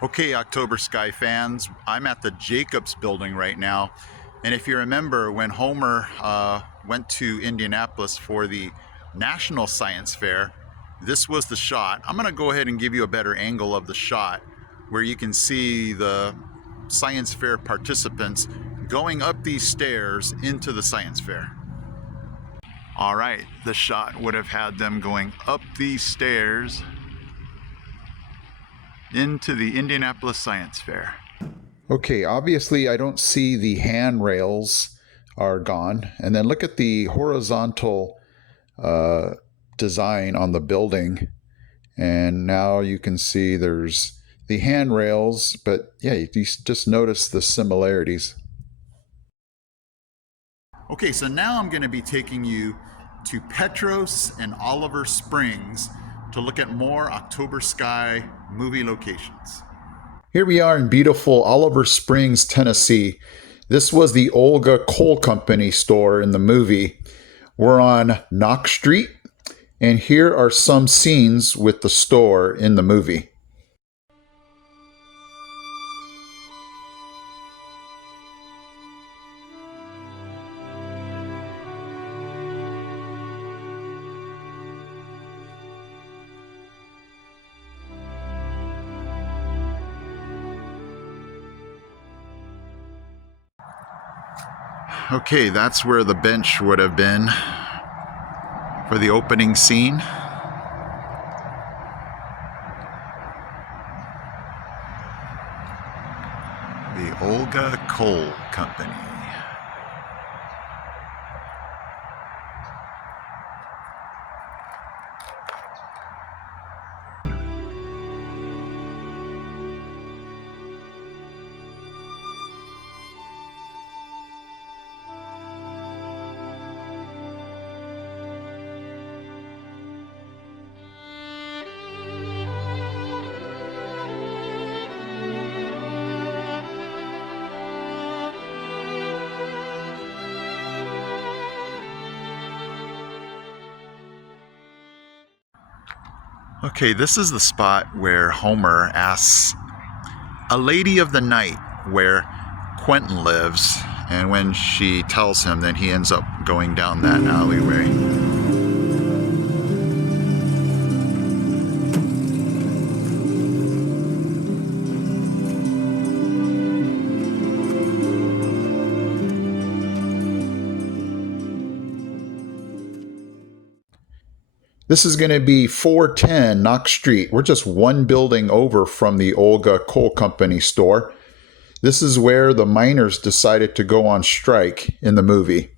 Okay, October Sky fans, I'm at the Jacobs building right now. And if you remember when Homer went to Indianapolis for the National Science Fair, this was the shot. I'm gonna go ahead and give you a better angle of the shot where you can see the science fair participants going up these stairs into the science fair. All right, the shot would have had them going up these stairs into the Indianapolis Science Fair. Okay, obviously I don't see the handrails are gone. And then look at the horizontal design on the building. And now you can see there's the handrails, but yeah, you just notice the similarities. Okay, so now I'm going to be taking you to Petros and Oliver Springs to look at more October Sky movie locations. Here we are in beautiful Oliver Springs, Tennessee. This was the Olga Coal Company store in the movie. We're on Knox Street, and here are some scenes with the store in the movie. Okay, that's where the bench would have been for the opening scene. The Olga Coal Company. Okay, this is the spot where Homer asks a lady of the night where Quentin lives, and when she tells him, then he ends up going down that alleyway. This is going to be 410 Knox Street. We're just one building over from the Olga Coal Company store. This is where the miners decided to go on strike in the movie.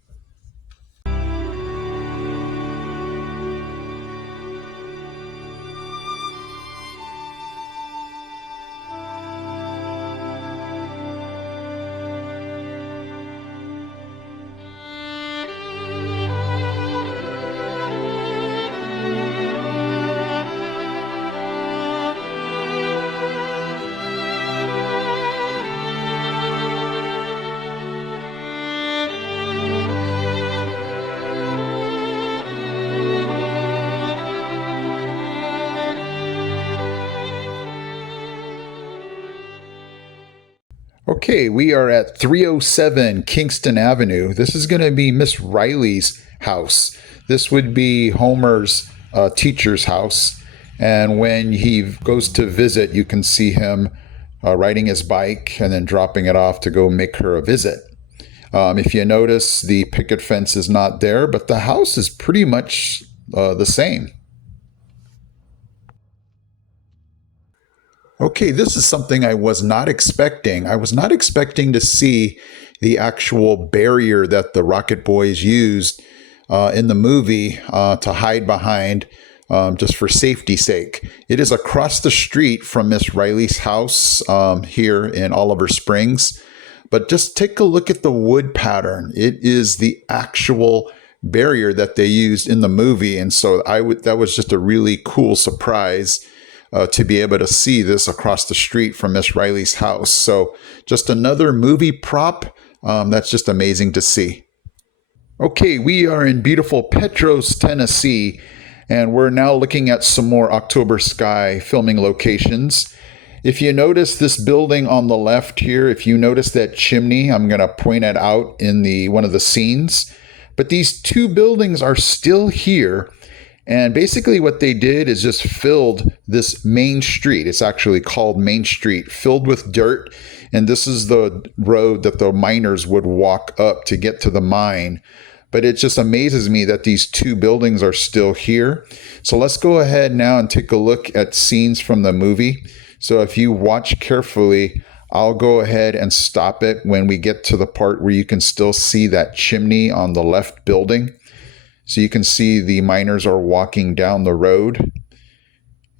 Okay, we are at 307 Kingston Avenue. This is going to be Miss Riley's house. This would be Homer's teacher's house. And when he goes to visit, you can see him riding his bike and then dropping it off to go make her a visit. If you notice, the picket fence is not there, but the house is pretty much the same. Okay, this is something I was not expecting. I was not expecting to see the actual barrier that the Rocket Boys used in the movie to hide behind just for safety's sake. It is across the street from Miss Riley's house here in Oliver Springs. But just take a look at the wood pattern. It is the actual barrier that they used in the movie. And so that was just a really cool surprise to be able to see this across the street from Miss Riley's house. So just another movie prop that's just amazing to see. Okay, we are in beautiful Petros, Tennessee, and we're now looking at some more October Sky filming locations. If you notice this building on the left here, if you notice that chimney, I'm going to point it out in one of the scenes. But these two buildings are still here. And basically what they did is just filled this main street. It's actually called Main Street, filled with dirt. And this is the road that the miners would walk up to get to the mine. But it just amazes me that these two buildings are still here. So let's go ahead now and take a look at scenes from the movie. So if you watch carefully, I'll go ahead and stop it when we get to the part where you can still see that chimney on the left building. So you can see the miners are walking down the road.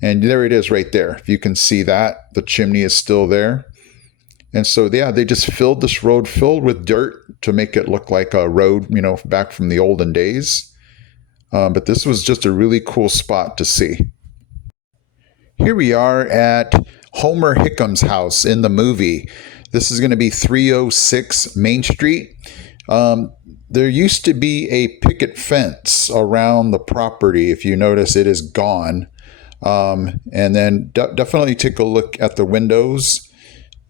And there it is right there. If you can see that, the chimney is still there. And so, yeah, they just filled this road filled with dirt to make it look like a road, back from the olden days. But this was just a really cool spot to see. Here we are at Homer Hickham's house in the movie. This is going to be 306 Main Street. There used to be a picket fence around the property. If you notice, it is gone. And then definitely take a look at the windows.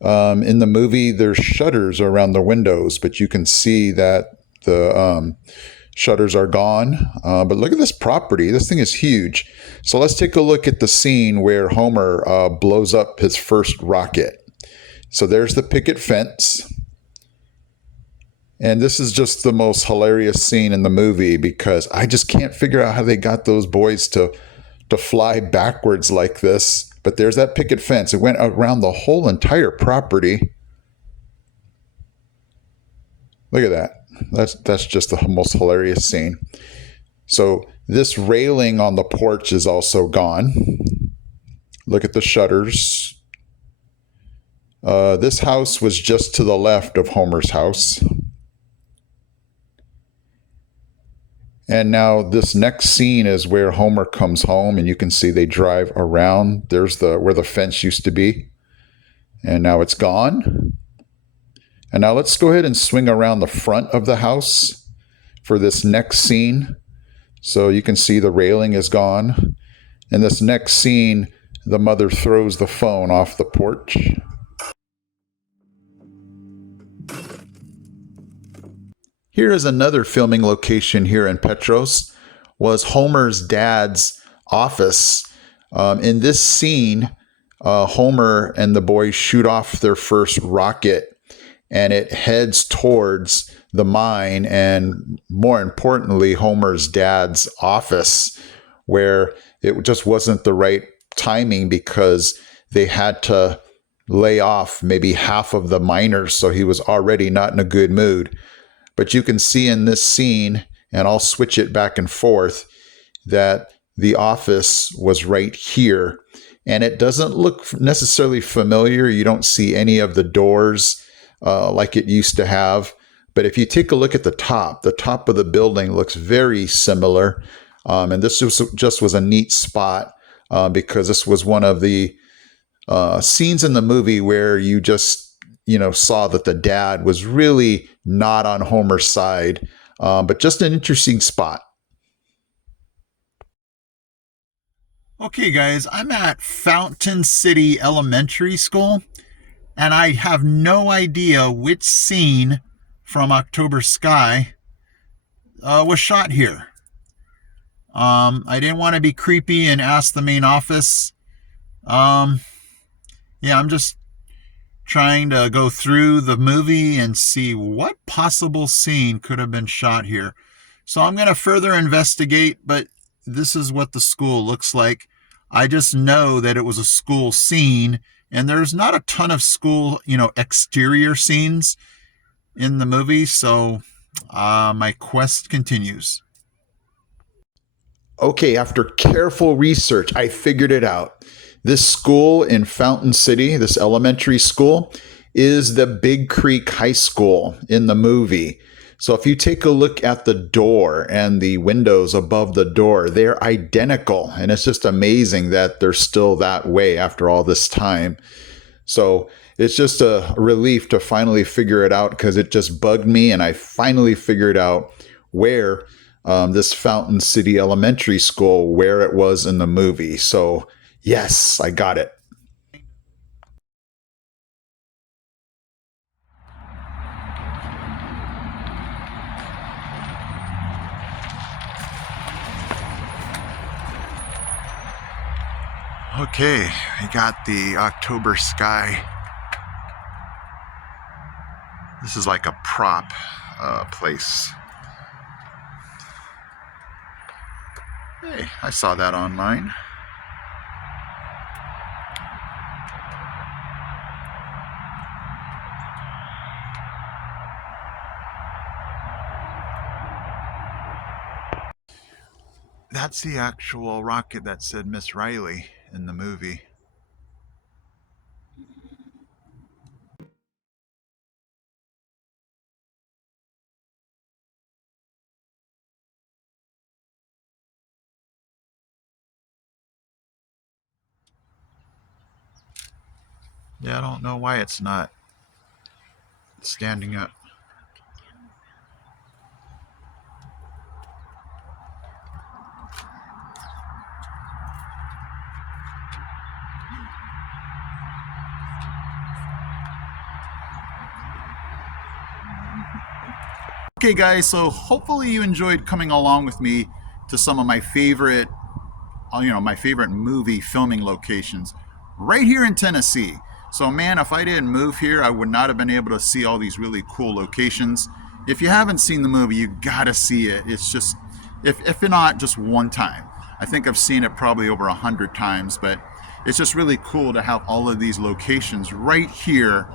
In the movie, there's shutters around the windows, but you can see that the shutters are gone. But look at this property. This thing is huge. So let's take a look at the scene where Homer blows up his first rocket. So there's the picket fence. And this is just the most hilarious scene in the movie because I just can't figure out how they got those boys to fly backwards like this. But there's that picket fence. It went around the whole entire property. Look at that. That's just the most hilarious scene. So this railing on the porch is also gone. Look at the shutters. This house was just to the left of Homer's house. And now this next scene is where Homer comes home, and you can see they drive around. There's where the fence used to be. And now it's gone. And now let's go ahead and swing around the front of the house for this next scene. So you can see the railing is gone. In this next scene, the mother throws the phone off the porch. Here is another filming location here in Petros, was Homer's dad's office. In this scene, Homer and the boys shoot off their first rocket, and it heads towards the mine and, more importantly, Homer's dad's office, where it just wasn't the right timing because they had to lay off maybe half of the miners, so he was already not in a good mood. But you can see in this scene, and I'll switch it back and forth, that the office was right here. And it doesn't look necessarily familiar. You don't see any of the doors like it used to have. But if you take a look at the top of the building looks very similar. And this just was a neat spot because this was one of the scenes in the movie where you just saw that the dad was really not on Homer's side, but just an interesting spot. Okay, guys, I'm at Fountain City Elementary School, and I have no idea which scene from October Sky was shot here. I didn't want to be creepy and ask the main office. I'm just trying to go through the movie and see what possible scene could have been shot here. So I'm going to further investigate, but this is what the school looks like. I just know that it was a school scene, and there's not a ton of school, exterior scenes in the movie. So my quest continues. Okay, after careful research, I figured it out. This school in Fountain City, this elementary school, is the Big Creek High School in the movie. So if you take a look at the door and the windows above the door, they're identical. And it's just amazing that they're still that way after all this time. So it's just a relief to finally figure it out because it just bugged me. And I finally figured out where this Fountain City Elementary School, where it was in the movie. So yes, I got it. Okay, we got the October sky. This is like a prop place. Hey, I saw that online. That's the actual rocket that said Miss Riley in the movie. Yeah, I don't know why it's not standing up. Okay guys, so hopefully you enjoyed coming along with me to some of my favorite, my favorite movie filming locations right here in Tennessee. So man, if I didn't move here, I would not have been able to see all these really cool locations. If you haven't seen the movie, you gotta see it. It's just, if not, just one time. I think I've seen it probably over 100 times, but it's just really cool to have all of these locations right here,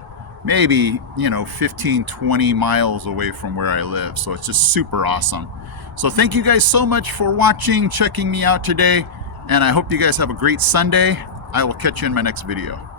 maybe 15, 20 miles away from where I live. So it's just super awesome. So thank you guys so much for watching, checking me out today, and I hope you guys have a great Sunday. I will catch you in my next video.